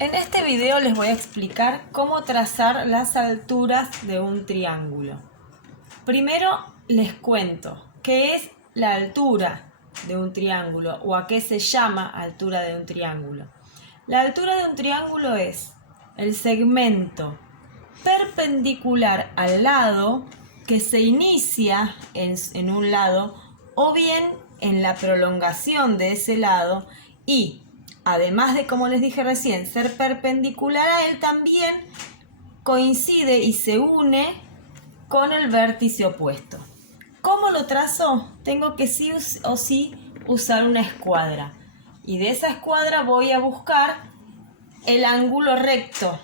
En este video les voy a explicar cómo trazar las alturas de un triángulo. Primero les cuento qué es la altura de un triángulo o a qué se llama altura de un triángulo. La altura de un triángulo es el segmento perpendicular al lado que se inicia en un lado o bien en la prolongación de ese lado y además de, como les dije recién, ser perpendicular a él, también coincide y se une con el vértice opuesto. ¿Cómo lo trazo? Tengo que sí o sí usar una escuadra. Y de esa escuadra voy a buscar el ángulo recto.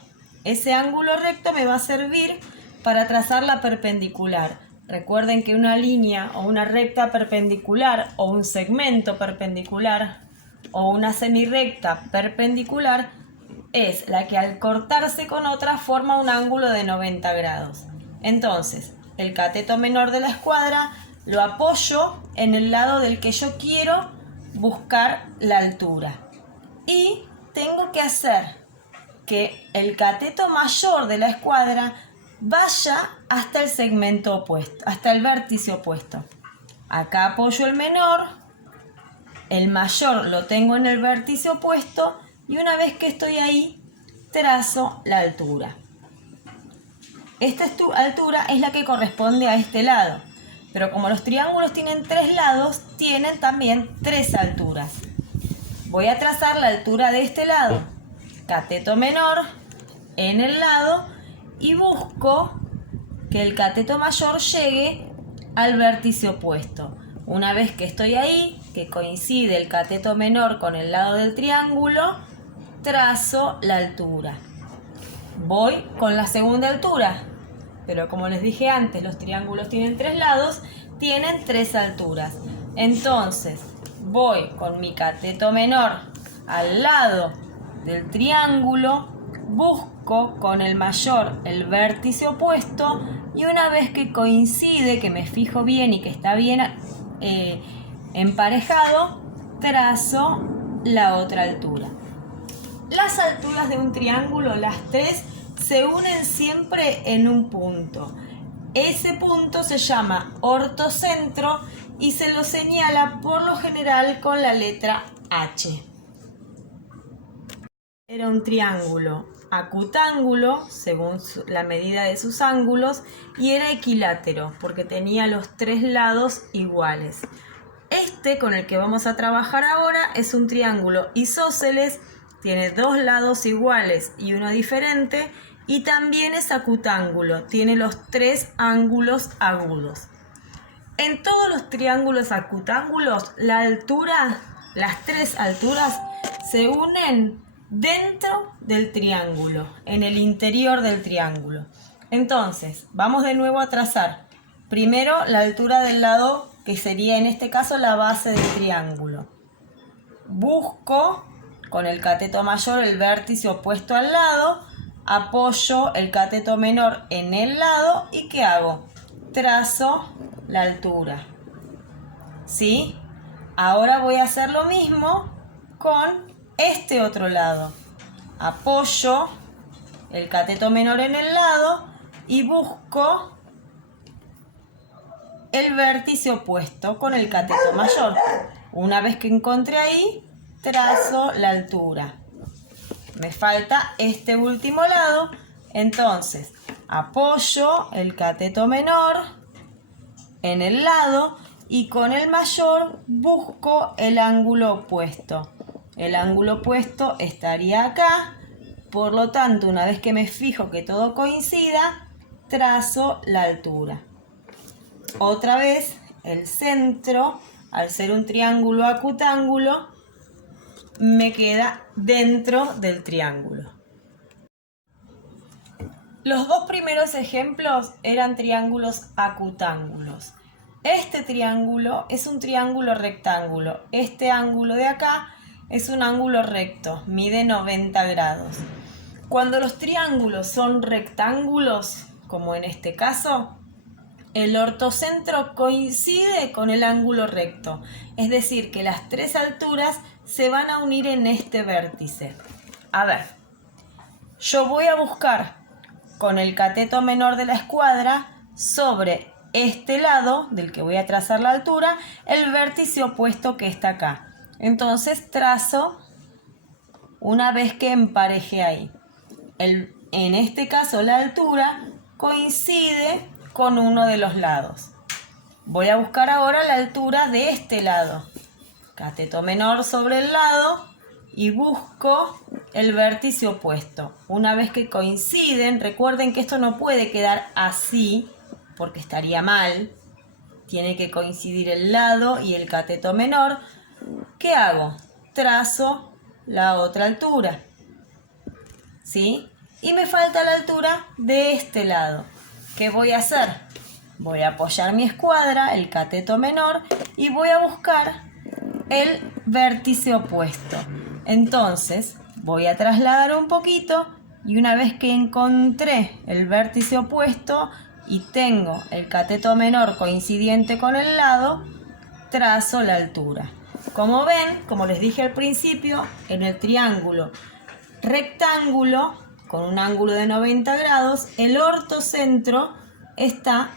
Ese ángulo recto me va a servir para trazar la perpendicular. Recuerden que una línea o una recta perpendicular o un segmento perpendicular o una semirrecta perpendicular es la que al cortarse con otra forma un ángulo de 90 grados. Entonces, el cateto menor de la escuadra lo apoyo en el lado del que yo quiero buscar la altura. Y tengo que hacer que el cateto mayor de la escuadra vaya hasta el segmento opuesto, hasta el vértice opuesto. Acá apoyo el menor, el mayor lo tengo en el vértice opuesto y una vez que estoy ahí, trazo la altura. Esta altura es la que corresponde a este lado, pero como los triángulos tienen tres lados, tienen también tres alturas. Voy a trazar la altura de este lado, cateto menor en el lado y busco que el cateto mayor llegue al vértice opuesto. Una vez que estoy ahí, que coincide el cateto menor con el lado del triángulo, trazo la altura. Voy con la segunda altura, pero como les dije antes, los triángulos tienen tres lados, tienen tres alturas. Entonces, voy con mi cateto menor al lado del triángulo, busco con el mayor el vértice opuesto y una vez que coincide, que me fijo bien y que está bien emparejado, trazo la otra altura. Las alturas de un triángulo, las tres, se unen siempre en un punto. Ese punto se llama ortocentro y se lo señala por lo general con la letra H. Era un triángulo acutángulo, según la medida de sus ángulos, y era equilátero, porque tenía los tres lados iguales. Este, con el que vamos a trabajar ahora, es un triángulo isósceles, tiene dos lados iguales y uno diferente, y también es acutángulo, tiene los tres ángulos agudos. En todos los triángulos acutángulos, la altura, las tres alturas, se unen dentro del triángulo, en el interior del triángulo. Entonces, vamos de nuevo a trazar. Primero, la altura del lado, que sería en este caso la base del triángulo. Busco con el cateto mayor el vértice opuesto al lado, apoyo el cateto menor en el lado y ¿qué hago? Trazo la altura. ¿Sí? Ahora voy a hacer lo mismo con este otro lado. Apoyo el cateto menor en el lado y busco el vértice opuesto con el cateto mayor. Una vez que encontré ahí, trazo la altura. Me falta este último lado, entonces apoyo el cateto menor en el lado y con el mayor busco el ángulo opuesto. El ángulo opuesto estaría acá, por lo tanto, una vez que me fijo que todo coincida, trazo la altura. Otra vez, el centro, al ser un triángulo acutángulo, me queda dentro del triángulo. Los dos primeros ejemplos eran triángulos acutángulos. Este triángulo es un triángulo rectángulo. Este ángulo de acá es un ángulo recto, mide 90 grados. Cuando los triángulos son rectángulos, como en este caso, el ortocentro coincide con el ángulo recto. Es decir, que las tres alturas se van a unir en este vértice. A ver, yo voy a buscar con el cateto menor de la escuadra sobre este lado del que voy a trazar la altura, el vértice opuesto que está acá. Entonces trazo una vez que empareje ahí. En este caso la altura coincide con uno de los lados. Voy a buscar ahora la altura de este lado. Cateto menor sobre el lado y busco el vértice opuesto. Una vez que coinciden, recuerden que esto no puede quedar así porque estaría mal. Tiene que coincidir el lado y el cateto menor. ¿Qué hago? Trazo la otra altura, ¿sí? Y me falta la altura de este lado. ¿Qué voy a hacer? Voy a apoyar mi escuadra, el cateto menor, y voy a buscar el vértice opuesto. Entonces voy a trasladar un poquito y una vez que encontré el vértice opuesto y tengo el cateto menor coincidente con el lado, trazo la altura. Como ven, como les dije al principio, en el triángulo rectángulo con un ángulo de 90 grados, el ortocentro está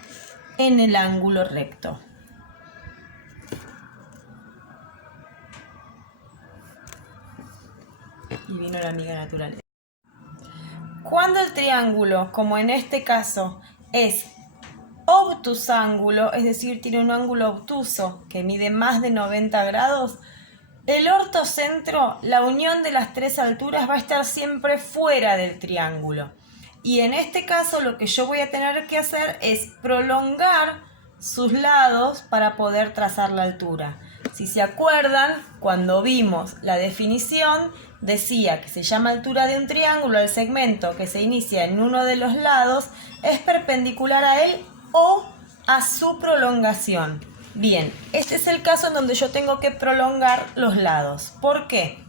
en el ángulo recto. Y vino la amiga naturaleza. Cuando el triángulo, como en este caso, es obtusángulo, es decir, tiene un ángulo obtuso que mide más de 90 grados, el ortocentro, la unión de las tres alturas, va a estar siempre fuera del triángulo. Y en este caso lo que yo voy a tener que hacer es prolongar sus lados para poder trazar la altura. Si se acuerdan, cuando vimos la definición, decía que se llama altura de un triángulo al segmento que se inicia en uno de los lados, es perpendicular a él o a su prolongación. Bien, este es el caso en donde yo tengo que prolongar los lados. ¿Por qué?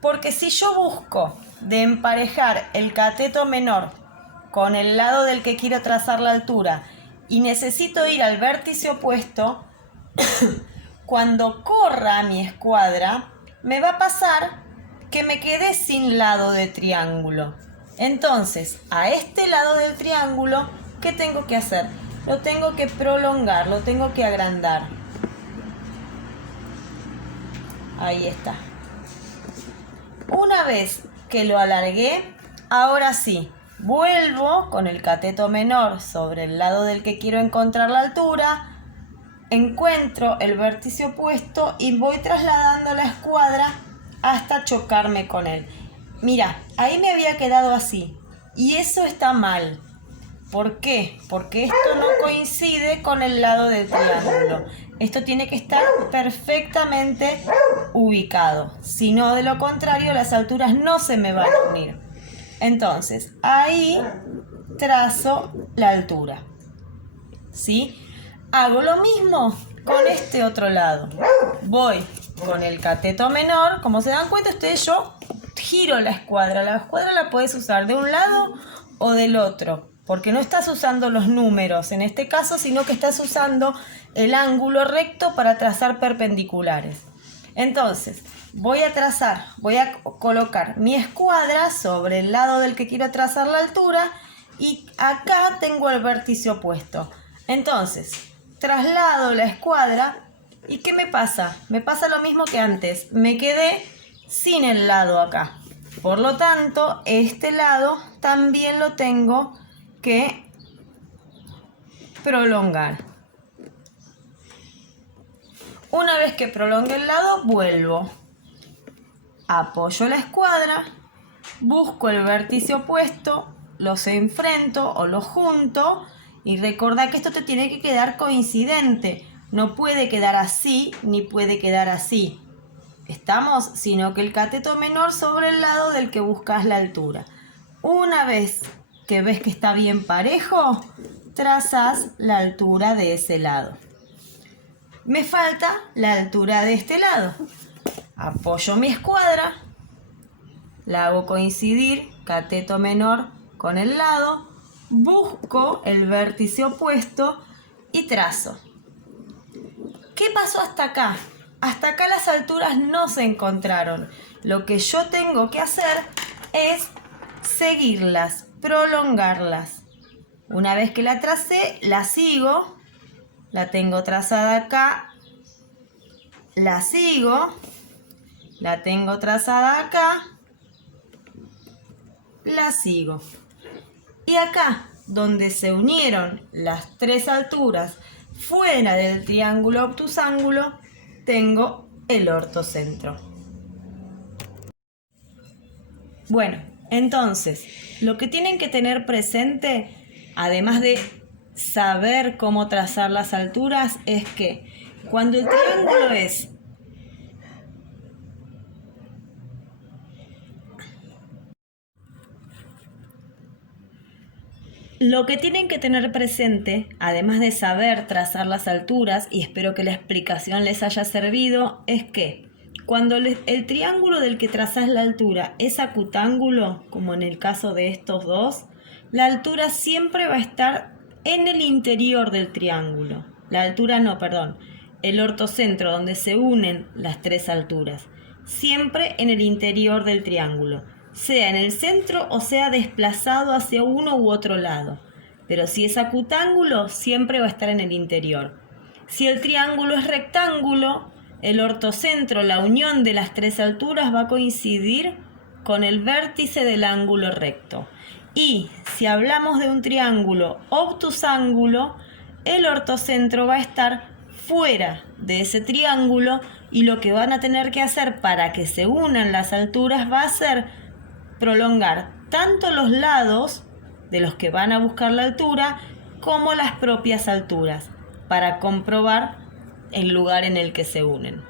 Porque si yo busco de emparejar el cateto menor con el lado del que quiero trazar la altura y necesito ir al vértice opuesto, cuando corra mi escuadra, me va a pasar que me quedé sin lado de triángulo. Entonces, a este lado del triángulo, ¿qué tengo que hacer? Lo tengo que prolongar, lo tengo que agrandar. Ahí está. Una vez que lo alargué, ahora sí, vuelvo con el cateto menor sobre el lado del que quiero encontrar la altura, encuentro el vértice opuesto y voy trasladando la escuadra hasta chocarme con él. Mira, ahí me había quedado así y eso está mal. ¿Por qué? Porque esto no coincide con el lado del triángulo. Esto tiene que estar perfectamente ubicado. Si no, de lo contrario, las alturas no se me van a unir. Entonces, ahí trazo la altura. ¿Sí? Hago lo mismo con este otro lado. Voy con el cateto menor. Como se dan cuenta ustedes, yo giro la escuadra. La escuadra la puedes usar de un lado o del otro, porque no estás usando los números en este caso, sino que estás usando el ángulo recto para trazar perpendiculares. Entonces, voy a colocar mi escuadra sobre el lado del que quiero trazar la altura y acá tengo el vértice opuesto. Entonces, traslado la escuadra y ¿qué me pasa? Me pasa lo mismo que antes, me quedé sin el lado acá. Por lo tanto, este lado también lo tengo que prolongar. Una vez que prolongue el lado, vuelvo. Apoyo la escuadra, busco el vértice opuesto, los enfrento o los junto y recordá que esto te tiene que quedar coincidente. No puede quedar así ni puede quedar así. ¿Estamos? Sino que el cateto menor sobre el lado del que buscas la altura. Una vez que ves que está bien parejo, trazas la altura de ese lado. Me falta la altura de este lado. Apoyo mi escuadra, la hago coincidir, cateto menor con el lado, busco el vértice opuesto y trazo. ¿Qué pasó hasta acá? Hasta acá las alturas no se encontraron. Lo que yo tengo que hacer es seguirlas, prolongarlas. Una vez que la tracé, la sigo, la tengo trazada acá, la sigo, la tengo trazada acá, la sigo. Y acá, donde se unieron las tres alturas fuera del triángulo obtusángulo, tengo el ortocentro. Bueno, entonces, lo que tienen que tener presente, además de saber cómo trazar las alturas, es que cuando el triángulo es Lo que tienen que tener presente, además de saber trazar las alturas, y espero que la explicación les haya servido, es que cuando el triángulo del que trazás la altura es acutángulo, como en el caso de estos dos, la altura siempre va a estar en el interior del triángulo. La altura no, perdón, el ortocentro donde se unen las tres alturas, siempre en el interior del triángulo, sea en el centro o sea desplazado hacia uno u otro lado. Pero si es acutángulo, siempre va a estar en el interior. Si el triángulo es rectángulo, el ortocentro, la unión de las tres alturas, va a coincidir con el vértice del ángulo recto. Y si hablamos de un triángulo obtusángulo, el ortocentro va a estar fuera de ese triángulo y lo que van a tener que hacer para que se unan las alturas va a ser prolongar tanto los lados de los que van a buscar la altura como las propias alturas para comprobar el lugar en el que se unen.